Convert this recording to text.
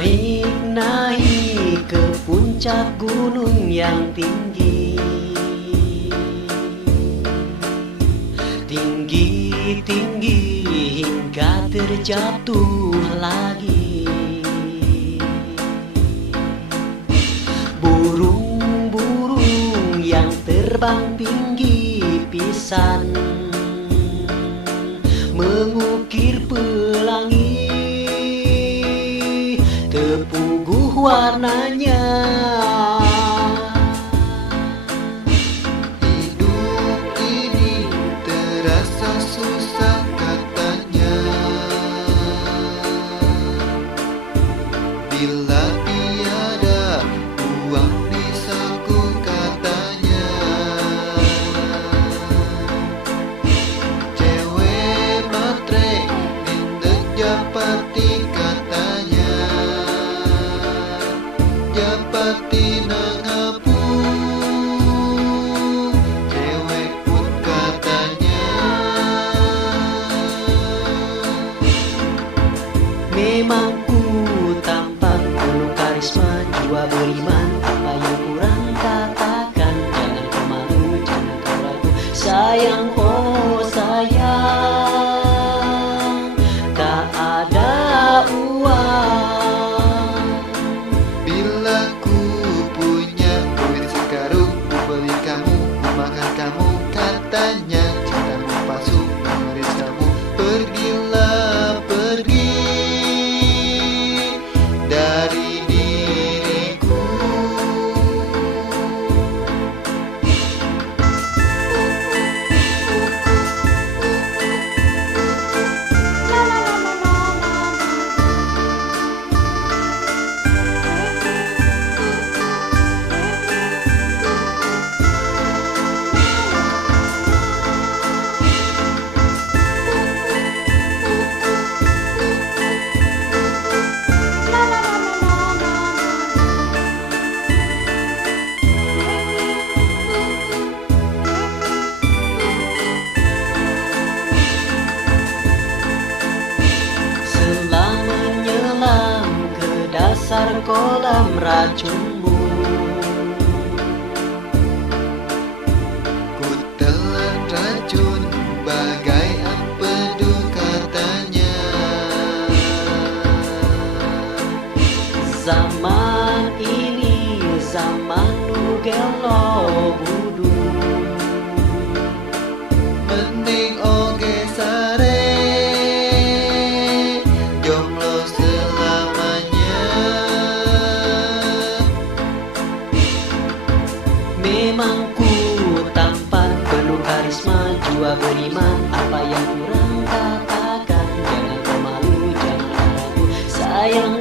Naik-naik ke puncak gunung yang tinggi, tinggi-tinggi hingga terjatuh lagi. Burung-burung yang terbang tinggi pisan mengukir pelangi, tepuguh warnanya. Hidup ini terasa susah katanya, bila tiada uang di saku katanya. Cewek matre nindet japati katanya, japati nangapu, cewek pun katanya. Memang ku tampan penuh karisma, jiwa beriman. Apa yang kurang katakan, jangan kau malu, jangan kau ragu. Sayang, oh sayang, tak ada uang. Bila ku punya duit sekarung, ku beli kamu, ku makan kamu katanya. Cintamu palsu, memeris kamu, pergilah pergi dari diriku. Selang menyelam ke dasar kolam racunmu, Ku telan racun bagai empedu katanya. zaman ini zaman nu gelo budu. Mending oge sare, jomblo selamanya. Memang ku tampan penuh karisma, jiwa beriman. Apa yang kurang katakan, jangan kau malu, jangan kau ragu. Sayang,